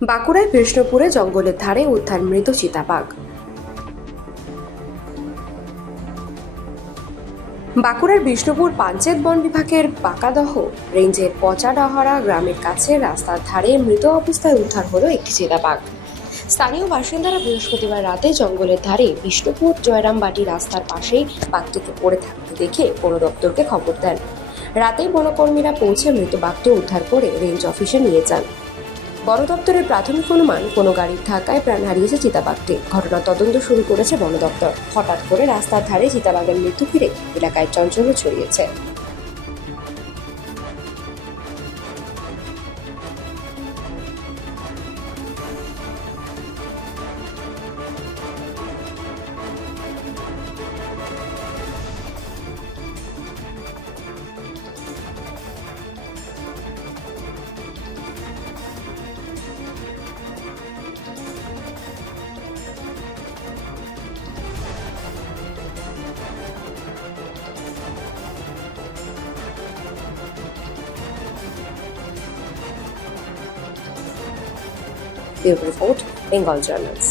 বাঁকুড়ায় কৃষ্ণপুরে জঙ্গলের ধারে উদ্ধার মৃত চিতাবাঘ। বাঁকুড়ার বিষ্ণুপুর পঞ্চায়েত বন বিভাগের বাঁকাদহ রেঞ্জের পচাডাহরা গ্রামের কাছে রাস্তার ধারে মৃত অবস্থায় উদ্ধার হলো একটি চিতাবাঘ। স্থানীয় বাসিন্দারা বৃহস্পতিবার রাতে জঙ্গলের ধারে বিষ্ণুপুর জয়রামবাটি রাস্তার পাশেই বাঘটিকে পড়ে থাকতে দেখে বন দপ্তরকে খবর দেন। রাতেই বনকর্মীরা পৌঁছে মৃত বাঘটি উদ্ধার করে রেঞ্জ অফিসে নিয়ে যান। বন দপ্তরের প্রাথমিক অনুমান, কোনো গাড়ির ধাক্কায় প্রাণ হারিয়েছে চিতাবাঘটি। ঘটনার তদন্ত শুরু করেছে বন দপ্তর। হঠাৎ করে রাস্তার ধারে চিতাবাঘের মৃত্যু ঘিরে এলাকায় চাঞ্চল্য ছড়িয়েছে। Bureau report, Bengal journals.